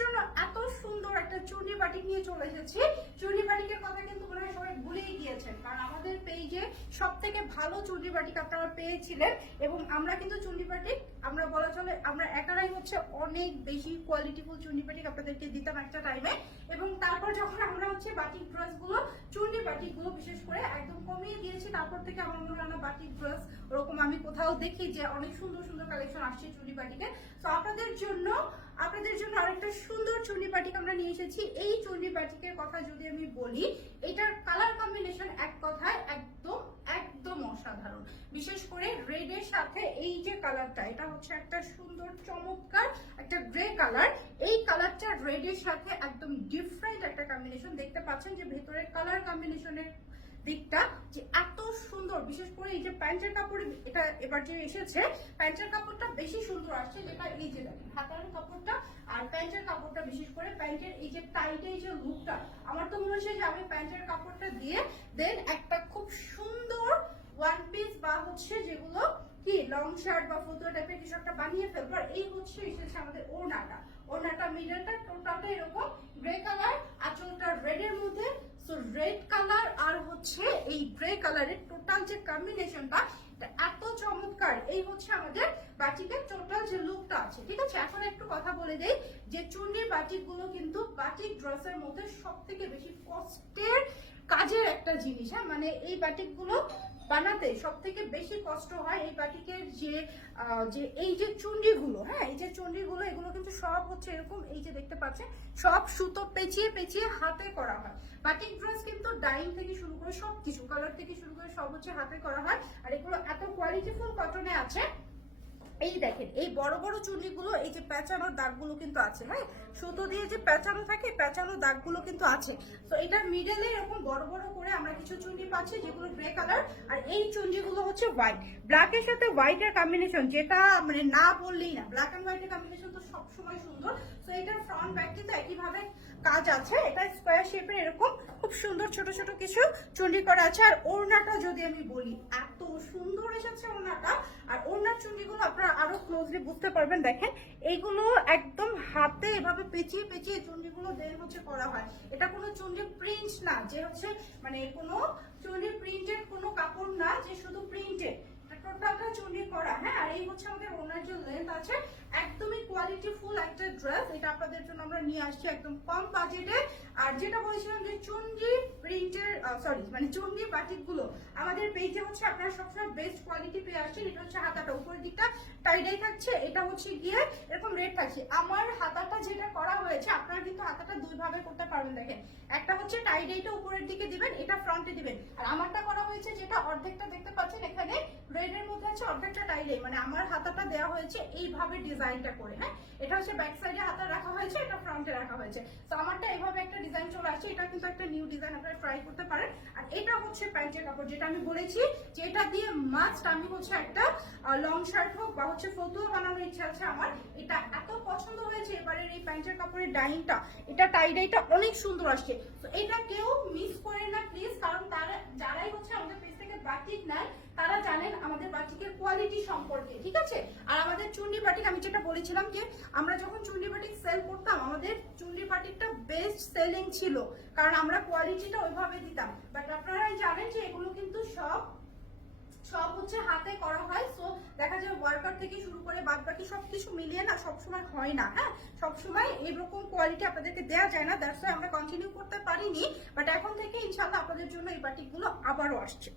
জন্য এত সুন্দর একটা চুন্নি বাটিক নিয়ে চলে এসেছি। চুন্নি বাটিকের কথা কিন্তু মনে হয় সবাই ভুলেই গিয়েছেন, কারণ আমাদের পেজে সব থেকে ভালো চুন্নি বাটিক আপনারা পেয়েছিলেন। এবং আমরা কিন্তু চুন্নি বাটিক আমরা বলা চলে আমরা একারাই হচ্ছে অনেক বেশি কোয়ালিটিফুল চুন্নি বাটিক আপনাদেরকে দিতাম একটা টাইমে। এবং তারপর যখন আমরা হচ্ছে বাটিক ড্রেসগুলো চুন্নি বাটিকগুলো বিশেষ করে একদম কমিয়ে দিয়েছি, তারপর থেকে আমার মনে হয় না বাটিক ড্রেস ওরকম আমি কোথাও দেখি যে অনেক সুন্দর সুন্দর কালেকশন আসছে চুন্নি বাটিকে। তো আপনাদের জন্য আরেকটা সুন্দর চুন্নি বাটিক আমরা নিয়ে এসেছি। এই চুন্নি বাটিকের কথা যদি আমি বলি, এটার কালার কম্বিনেশন এক কথায় একদম একদম অসাধারণ। বিশেষ করে রেড এর সাথে এই যে কালারটা, এটা হচ্ছে একটা সুন্দর চমৎকার একটা গ্রে কালার। এই কালারটা রেড এর সাথে একদম ডিফারেন্ট একটা কম্বিনেশন। দেখতে পাচ্ছেন যে ভেতরের কালার কম্বিনেশনের দিকটা যে এত সুন্দর। বিশেষ করে এই যে প্যান্টের কাপড়, এটা এবার যে এসেছে প্যান্টের কাপড়টা বেশি সুন্দর আসছে, যেটা এই যে দেখেন হাতার কাপড়টা আর প্যান্টের কাপড়টা, বিশেষ করে প্যান্টের এই যে টাইট এই যে লুকটা, আমার তো মনে হচ্ছে যে আমি প্যান্টের কাপড়টা দিয়ে দেন একটা খুব সুন্দর ওয়ান পিস বা হচ্ছে যেগুলো কি লং শার্ট বা ফতুয়া টাইপের কিছু একটা বানিয়ে ফেলবো। আর এই হচ্ছে এসেছে আমাদের ওড়নাটা মিডলটা টোটালটা এরকম গ্রে কালার, আঁচলটা রেড এর মধ্যে। সো রেড কালার আর হচ্ছে এই গ্রে কালারের টোটাল যে কম্বিনেশনটা এত চমৎকার। এই হচ্ছে আমাদের বাটিকের টোটাল যে লুকটা আছে। ঠিক আছে, এখন একটু কথা বলে দেই যে চুন্নির বাটিক গুলো কিন্তু বাটিক ড্রেসের মধ্যে সব থেকে বেশি কষ্টের কাজের একটা জিনিস। হ্যাঁ, মানে এই বাটিক গুলো বানাতে সব থেকে বেশি কষ্ট হয়। এই বাটিকের যে এই যে চুন্ডিগুলো, হ্যাঁ এই যে চুন্ডিগুলো, এগুলো কিন্তু সব হচ্ছে এরকম এই যে দেখতে পাচ্ছেন সব সুতো পেঁচিয়ে পেঁচিয়ে হাতে করা হয়। বাটিক ড্রেস কিন্তু ডাইং থেকে শুরু করে সবকিছু কালার থেকে শুরু করে সব হচ্ছে হাতে করা হয়। আর এগুলো এত কোয়ালিটিফুল কটনে আছে। এই দেখেন এই বড় বড় চুন্ডিগুলো, এই যে পেঁচানোর দাগগুলো কিন্তু আছে। হ্যাঁ, সুতো দিয়ে যে পেঁচানো থাকে, পেঁচানো দাগগুলো কিন্তু আছে। তো এটার মিডলে এরকম বড় বড় করে আমরা কিছু চুন্ডি পাচ্ছি যেগুলো গ্রে কালার। আর এই চুন্ডিগুলো হচ্ছে হোয়াইট, ব্ল্যাকের সাথে হোয়াইটের কম্বিনেশন, যেটা মানে না বললেই না, ব্ল্যাক এন্ড হোয়াইটের কম্বিনেশন তো সবসময় সুন্দর। তো এটার ফ্রন্ট ব্যাক কিন্তু একইভাবে কাজ আছে। এটা স্কোয়ার শেপের এরকম খুব সুন্দর ছোট ছোট কিছু চুন্ডি করা আছে। আর ওড়নাটা যদি আমি বলি, এত সুন্দর এসেছে ওড়নাটা। আর ওড়নার চুন্ডিগুলো আপনারা আরো ক্লোজলি বুঝতে পারবেন। দেখেন এইগুলো একদম হাতে এভাবে পেঁচিয়ে পেঁচিয়ে চুন্ডিগুলো দেন হচ্ছে করা হয়। এটা কোনো চুন্ডি প্রিন্ট না যে হচ্ছে মানে কোনো চুন্ডি প্রিন্টেড কোনো কাপড় না যে শুধু প্রিন্টেড, টোটালটা চুন্ডি করা। হ্যাঁ, আর এই হচ্ছে আমাদের ওনার যে লেন্থ আছে, একদমই কোয়ালিটিফুল একটা ড্রেস। এটা আপনাদের জন্য আমরা নিয়ে আসছি একদম কম বাজেটে। আর যেটা বলেছিলাম যে চুন্ডি প্রিন্টের মানে চুন্ডি বাটিক গুলো আমাদের পেজে হচ্ছে আপনারা সবসময় বেস্ট কোয়ালিটি পেয়ে আসছেন। এটা হচ্ছে হাতাটা উপরের দিকটা টাইডাই থাকছে, এটা হচ্ছে গিয়ে এরকম রেড থাকছে। আমার হাতাটা যেটা করা হয়েছে, আপনারা কিন্তু হাতাটা দুই ভাবে করতে পারবেন। দেখেন একটা হচ্ছে টাইডাইটা উপরের দিকে দিবেন, এটা ফ্রন্টে দিবেন। আর আমারটা করা হয়েছে যেটা অর্ধেকটা দেখতে পাচ্ছেন এখানে রেড এর মধ্যে আছে, অর্ধেকটা টাইডাই, মানে আমার হাতাটা দেওয়া হয়েছে এইভাবে ডিজাইনটা করে। হ্যাঁ, এটা হচ্ছে ব্যাক সাইডে হাতা রাখা হয়েছে, এটা ফ্রন্টে রাখা হয়েছে। তো আমারটা এইভাবে একটা ডিজাইন চলে আসছে। এটা কিন্তু একটা নিউ ডিজাইন, আপনারা ট্রাই করতে পারেন। আর এটা হচ্ছে প্যান্টের কাপড়, যেটা আমি বলেছি যে এটা দিয়ে মাস্ট আমি হচ্ছে একটা লং শার্ট হোক বা হচ্ছে ফতুয়া বানানোর ইচ্ছা আছে আমার। এটা এত পছন্দ হয়েছে এবারের এই প্যান্টের কাপড়ের ডাইংটা, এটা টাইডাইটা অনেক সুন্দর আসছে। তো এটা কেউ মিস করে না প্লিজ, কারণ তারা যারাই হচ্ছে আমাদের পেজ থেকে বাটিক নেয় তারা জানেন আমাদের বাটিকের কোয়ালিটি সম্পর্কে। ঠিক আছে, আর আমাদের চুন্ডি বাটিক আমি যেটা বলেছিলাম যে আমরা যখন চুন্ডি বাটিক সেল করতাম, আমাদের চুন্ডি বাটিকটা বেস্ট সেলিং ছিল, কারণ আমরা কোয়ালিটিটা ওইভাবে দিতাম। বাট আপনারাই জানেন যে এগুলো কিন্তু সব হচ্ছে হাতে করা হয়। সো দেখা যায় ওয়ার্কার থেকে শুরু করে বাদ বাকি সবকিছু মিলিয়ে না সবসময় হয় না। হ্যাঁ, সবসময় এইরকম কোয়ালিটি আপনাদেরকে দেওয়া যায় না, দ্যাটস ওয়াই আমরা কন্টিনিউ করতে পারিনি। বাট এখন থেকে ইনশাল্লাহ আপনাদের জন্য এই বাটিকগুলো আবারও আসছে।